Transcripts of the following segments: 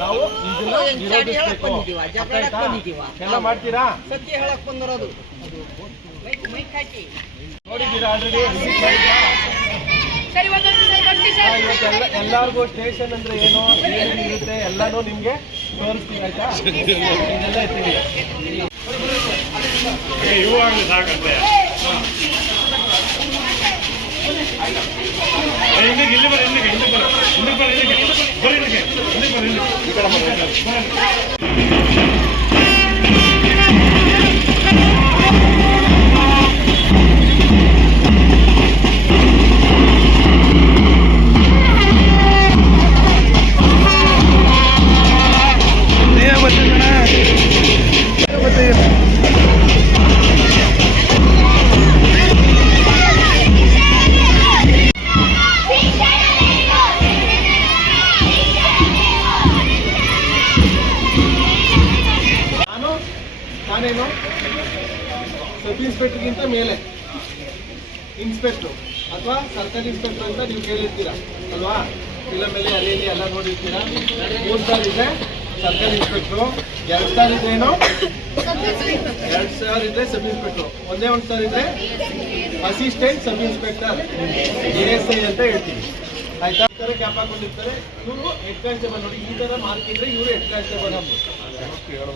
ನಾವು? ಎಲ್ಲ ಮಾಡ್ತೀರಾ? ಸತ್ಯ ಹೇಳಕ್ ಬಂದಿರೋದು. ನೋಡಿದ್ದೀರಾ ಆಲ್ರೆಡಿ? ಎಲ್ಲಾರ್ಗೂ ಸ್ಟೇಷನ್ ಅಂದ್ರೆ ಏನು ಏನೇನಿರುತ್ತೆ ಎಲ್ಲಾನು ನಿಮ್ಗೆ ತೋರಿಸ್ತೀನಿ ಆಯ್ತಾ? ಇದೆಲ್ಲ ಇರ್ತೀವಿ. ಸಾಕಂತೆ சொல்லிடுங்க. ನಾನೇನು ಸಬ್ ಇನ್ಸ್ಪೆಕ್ಟರ್ಗಿಂತ ಮೇಲೆ. ಇನ್ಸ್ಪೆಕ್ಟ್ರು. ಅಥವಾ ಸರ್ಕಾರಿ ಇನ್ಸ್ಪೆಕ್ಟರ್ ಅಂತ ನೀವು ಕೇಳಿರ್ತೀರಾ? ಅಲ್ವಾ? ಇಲ್ಲ ಮೇಲೆ ಅಲ್ಲಿ ಎಲ್ಲ ನೋಡಿರ್ತೀರಾ? ಮೂರು ಸ್ಟಾರ್ ಇದೆ. ಸರ್ಕಾರಿ ಇನ್ಸ್ಪೆಕ್ಟ್ರು. ಎರಡು ಸ್ಟಾರ್ ಇದ್ರೆ ಏನು? ಎರಡು ಸ್ಟಾರ್ ಇದ್ರೆ ಸಬ್ ಇನ್ಸ್ಪೆಕ್ಟ್ರು. ಒಂದೇ ಒಂದು ಸ್ಟಾರ್ ಇದ್ರೆ assistant sub inspector. A S I ಅಂತ ಹೇಳ್ತೀವಿ. ಆಯ್ತಾ? ಕ್ಯಾಪ್ ಹಾಕೊಂಡಿರ್ತಾರೆ. ಇವರು ಹೆಡ್ ಕಾನ್ಸ್ಟೇಬಲ್ ನೋಡಿ, ಈ ಥರ ಮಾರ್ಕ್ ಇದ್ರೆ ಇವರು ಹೆಡ್ ಕಾನ್ಸ್ಟೇಬಲ್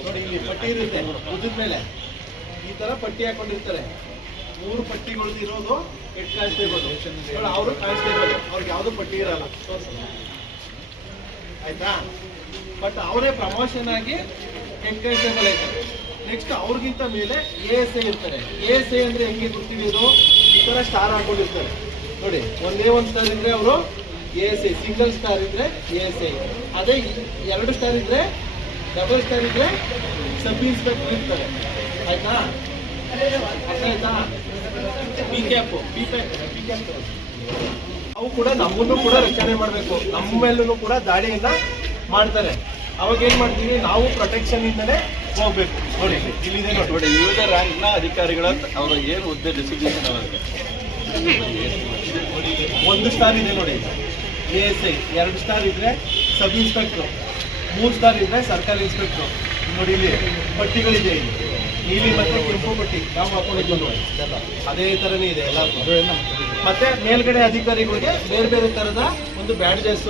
ನೋಡಿ, ಇಲ್ಲಿ ಪಟ್ಟಿ ಇರುತ್ತೆ ಉದ್ದದ ಮೇಲೆ. ಈ ತರ ಪಟ್ಟಿ ಹಾಕೊಂಡಿರ್ತಾರೆ. ಮೂರು ಪಟ್ಟಿಗಳು ಇರೋದು ಹೆಡ್ ಕಾನ್ಸ್ಟೇಬಲ್ ಅವರು ಕಾನ್ಸ್ಟೇಬಲ್ ಅವ್ರಿಗೆ ಯಾವುದು ಪಟ್ಟಿ ಇರಲ್ಲ. ಆಯ್ತಾ? ಬಟ್ ಅವರೇ ಪ್ರಮೋಷನ್ ಆಗಿ ಹೆಡ್ ಕಾನ್ಸ್ಟೇಬಲ್ ಆಯ್ತಾರೆ ನೆಕ್ಸ್ಟ್ ಅವ್ರಿಗಿಂತ ಮೇಲೆ ಎ ಎಸ್ ಐ ಇರ್ತಾರೆ. ಎ ಎಸ್ ಐ ಅಂದ್ರೆ ಹೆಂಗೆ ಗೊತ್ತಿರೋದು ಈ ತರ ಸ್ಟಾರ್ ಹಾಕೊಂಡಿರ್ತಾರೆ. ನೋಡಿ, ಒಂದೇ ಒಂದು ಸ್ಟಾರ್ ಇದ್ರೆ ಅವರು A S I single star ಇದ್ರೆ ಎ ಎಸ್ ಐ ಅದೇ ಎರಡು ಸ್ಟಾರ್ ಇದ್ರೆ ಡಬಲ್ ಇದ್ರೆ ಸಬ್ ಇನ್ಸ್ಪೆಕ್ಟರ್ ಇರ್ತಾರೆ. ಆಯ್ತಾ? ಅರ್ಥ ಆಯ್ತಾ B cap B pack B cap ಅವು ಕೂಡ ನಮ್ಮನ್ನು ಕೂಡ ರಕ್ಷಣೆ ಮಾಡಬೇಕು. ನಮ್ಮ ಮೇಲೂ ಕೂಡ ದಾಳಿಯನ್ನ ಮಾಡ್ತಾರೆ. ಅವಾಗ ಏನ್ ಮಾಡ್ತೀವಿ? ನಾವು ಪ್ರೊಟೆಕ್ಷನ್ ಇಂದನೇ ಹೋಗ್ಬೇಕು. ನೋಡಿ ಇಲ್ಲಿದೆ ನೋಡಿ. ನೋಡಿ ವಿವಿಧ ರ್ಯಾಂಕ್ನ ಅಧಿಕಾರಿಗಳ ಅವರ ಏನು ಹುದ್ದೆ ಡೆಸಿಗ್ನೇಷನ್ ಅವರಿಗೆ ಒಂದು ಸ್ಟಾರ್ ಇದೆ ನೋಡಿ. ಎ ಎಸ್ ಐ ಎರಡು ಸ್ಟಾರ್ ಇದ್ರೆ ಸಬ್ ಇನ್ಸ್ಪೆಕ್ಟ್ರು ಮೂರು ಸ್ಟಾರ್ ಸರ್ಕಾರಿ ಇನ್ಸ್ಪೆಕ್ಟ್ರು ನೋಡಿ ಇಲ್ಲಿ ಪಟ್ಟಿಗಳಿದೆ ಇಲ್ಲಿ. ನೀಲಿ ಮತ್ತೆ ಕೆಂಪು ಪಟ್ಟಿ, ನಾವು ಹಾಕೊಂಡಿದ್ದು ಅದೇ ತರನೇ ಇದೆ ಎಲ್ಲ ಮತ್ತೆ ಮೇಲ್ಗಡೆ ಅಧಿಕಾರಿಗಳಿಗೆ ಬೇರೆ ಬೇರೆ ತರದ ಒಂದು ಬ್ಯಾಡ್ಜಸ್